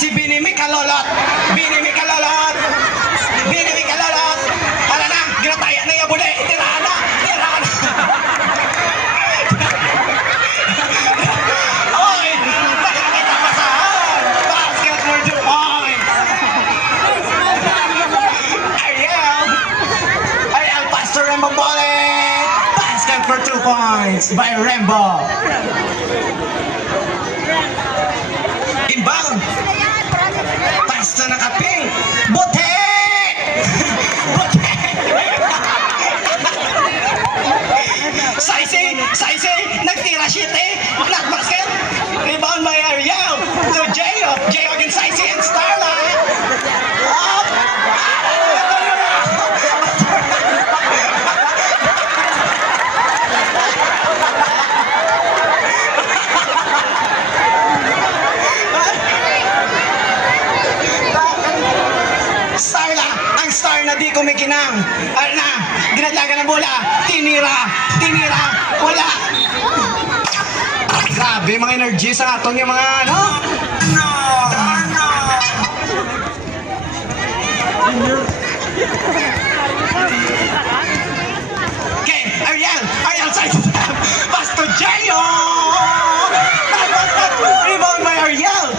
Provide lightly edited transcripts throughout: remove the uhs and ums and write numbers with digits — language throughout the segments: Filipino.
si Binimi Kalolot. Binimi Kalolot. Binimi Kalolot. Ala na, ginataya na yung bude. Tirana. Tirana. Oy, nakakita pa sa basket for 2 points. Ariel Pastor Rembo Bole. Basket for 2 points by Rembo. Inbound. Pass na nakaping. Bote! Bote! Saisi, nagtira shite. Knockbasket. Rebound by Ariel. To Jayo. Jayo against Saisi and Starlight. Up. Starla, ang star na di kumikinang. Na, ginadlagan ng bola. Tinira, wala. Grabe, mga energy sa atong yung mga, ano? Okay, Ariel, side step. Pass to Jayo. Rebound by Ariel.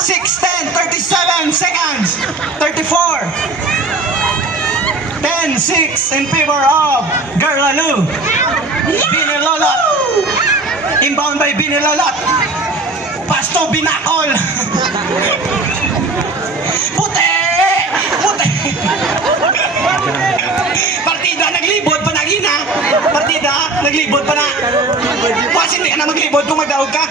6-10, 37 seconds, 34. 10-6 in favor of Garlalu. Binilolot. Inbound by Binilolot. Pass to Binakol. Puti! Puti! Partida, naglibot pa na gina. Partida, naglibot pa na. Pas hindi ka na maglibot kung magdaog ka.